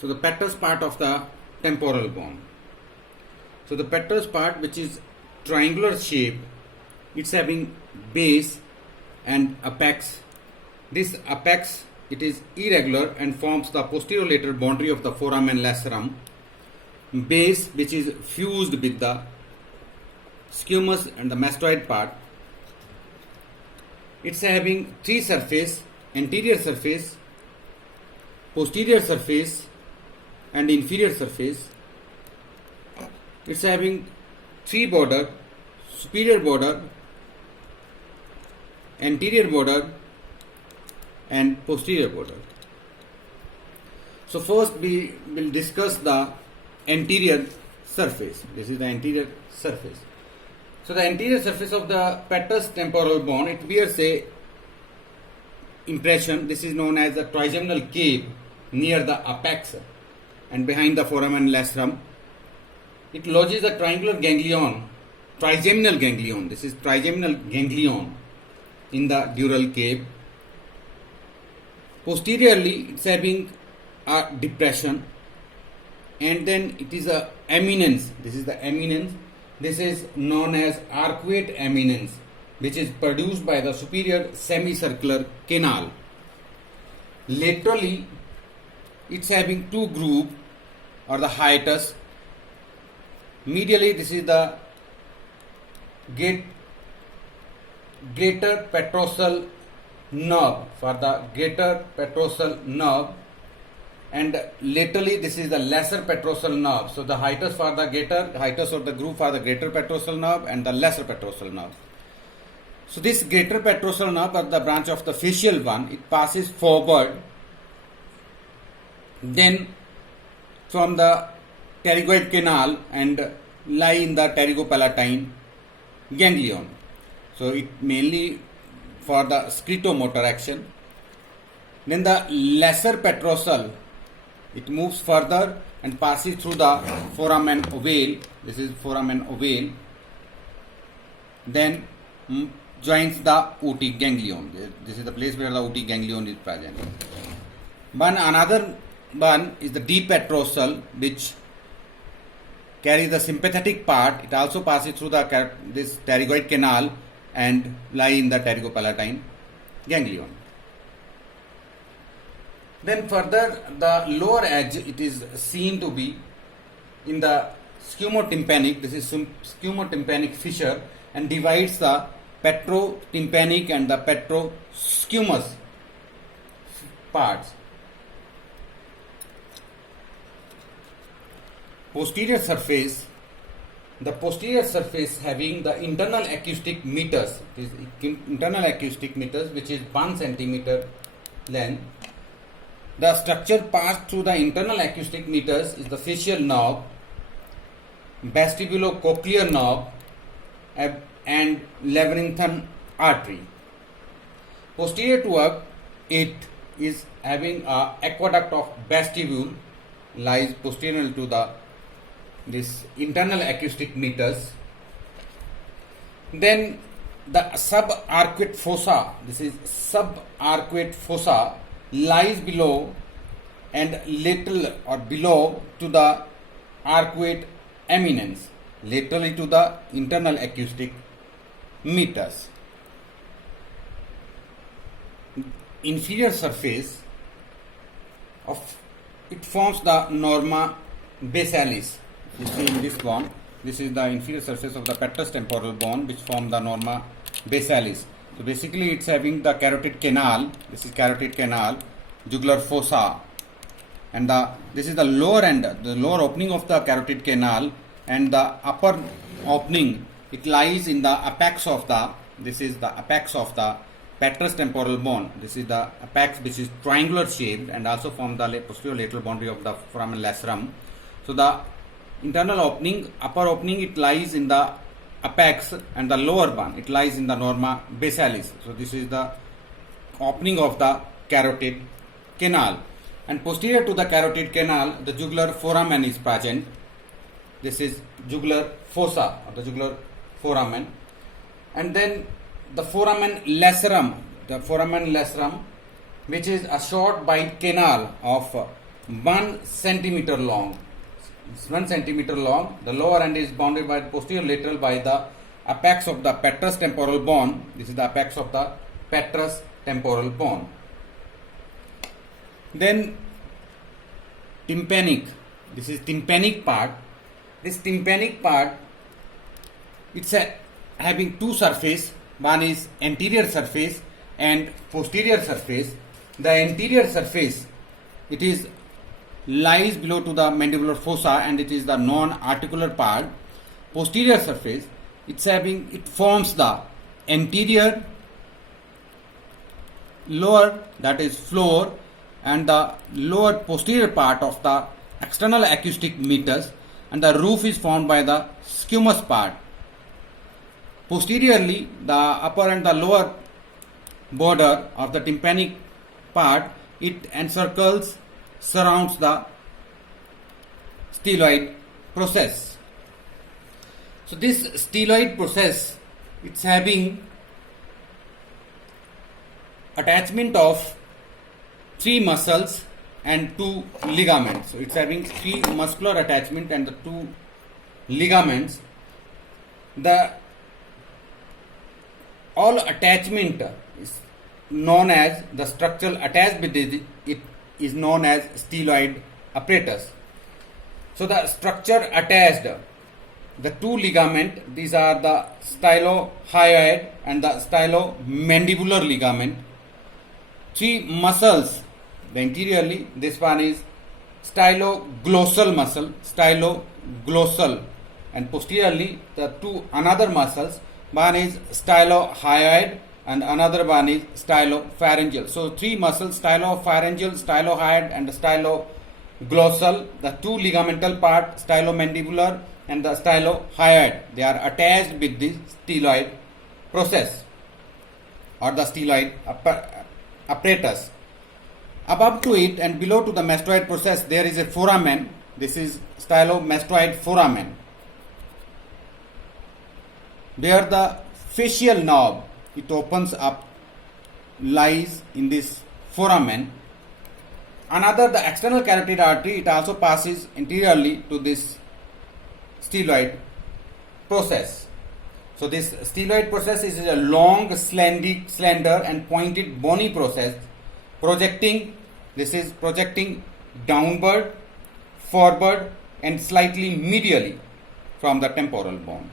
So the petrous part of the temporal bone. So the petrous part, which is triangular shape, it's having base and apex. This apex, it is irregular and forms the posterior lateral boundary of the foramen lacerum. Base, which is fused with the squamous and the mastoid part. It's having three surface: anterior surface, posterior surface and inferior surface. It's having three border: superior border, anterior border and posterior border. So first we will discuss the anterior surface. This is the anterior surface. So the anterior surface of the petrous temporal bone, it bears a impression. This is known as the trigeminal cape near the apex and behind the foramen lacerum. It lodges a triangular ganglion, trigeminal ganglion. This is trigeminal ganglion in the dural cape. Posteriorly, it's having a depression, and then it is a eminence. This is the eminence. This is known as arcuate eminence, which is produced by the superior semicircular canal. Laterally, it's having two groove or the hiatus. Medially, this is the greater petrosal nerve for the greater petrosal nerve, and laterally this is the lesser petrosal nerve. So the hiatus for the hiatus or the groove for the greater petrosal nerve and the lesser petrosal nerve. So this greater petrosal nerve, or the branch of the facial one, it passes forward, then from the pterygoid canal and lie in the pterygopalatine ganglion. So it mainly for the scletomotor action. Then the lesser petrosal, it moves further and passes through the foramen ovale. This is foramen ovale. Then joins the otic ganglion. This is the place where the otic ganglion is present. Another one is the deep petrosal, which carries the sympathetic part. It also passes through this pterygoid canal and lie in the pterygopalatine ganglion. Then further, the lower edge, it is seen to be in the squamotympanic. This is squamotympanic fissure and divides the petrotympanic and the petrosquamous parts. Posterior surface. The posterior surface having the internal acoustic meters. This internal acoustic meters, which is 1 centimeter length. The structure passed through the internal acoustic meters is the facial nerve, vestibulocochlear nerve, and labyrinthine artery. Posterior to it is having a aqueduct of vestibule, lies posterior to this internal acoustic meters. Then the subarcuate fossa, this is subarcuate fossa, lies below and little or below to the arcuate eminence, laterally to the internal acoustic meters. Inferior surface of it forms the norma basalis. You see in this bone, this is the inferior surface of the petrous temporal bone, which form the norma basalis. So basically it's having the carotid canal. This is carotid canal, jugular fossa, and this is the lower end, the lower opening of the carotid canal, and the upper opening, it lies in the apex of the, this is the apex of the petrous temporal bone. This is the apex, which is triangular shaped and also form the posterior lateral boundary of the foramen lacerum. So the internal opening, upper opening, it lies in the apex, and the lower one, it lies in the norma basalis. So this is the opening of the carotid canal, and posterior to the carotid canal, the jugular foramen is present. This is jugular fossa or the jugular foramen, and then the foramen lacerum, which is a short bite canal of 1 centimeter long. It's 1 centimeter long. The lower end is bounded by the posterior lateral by the apex of the petrous temporal bone. This is the apex of the petrous temporal bone. Then tympanic. This is tympanic part. This tympanic part, it's having two surface. One is anterior surface and posterior surface. The anterior surface, it is lies below to the mandibular fossa and it is the non-articular part. Posterior surface, it forms the anterior lower, that is floor, and the lower posterior part of the external acoustic meatus, and the roof is formed by the squamous part. Posteriorly, the upper and the lower border of the tympanic part, it surrounds the styloid process. So this styloid process, it's having attachment of 3 muscles and 2 ligaments. So it's having 3 muscular attachment and the 2 ligaments. The all attachment is known as the structural attached with it is known as styloid apparatus. So the structure attached, the 2 ligament, these are the stylohyoid and the stylomandibular ligament. 3 muscles, the anteriorly, this one is styloglossal muscle, styloglossal, and posteriorly the 2 another muscles, one is stylohyoid and another one is stylopharyngeal. So 3 muscles, stylopharyngeal, stylohyoid and styloglossal. The 2 ligamental part, stylomandibular and the stylohyoid, they are attached with the styloid process or the styloid apparatus. Above to it and below to the mastoid process, there is a foramen. This is stylomastoid foramen. Where the facial knob, it opens up, lies in this foramen. Another, the external carotid artery, it also passes anteriorly to this styloid process. So this styloid process is a long, slender and pointed bony process projecting downward, forward and slightly medially from the temporal bone.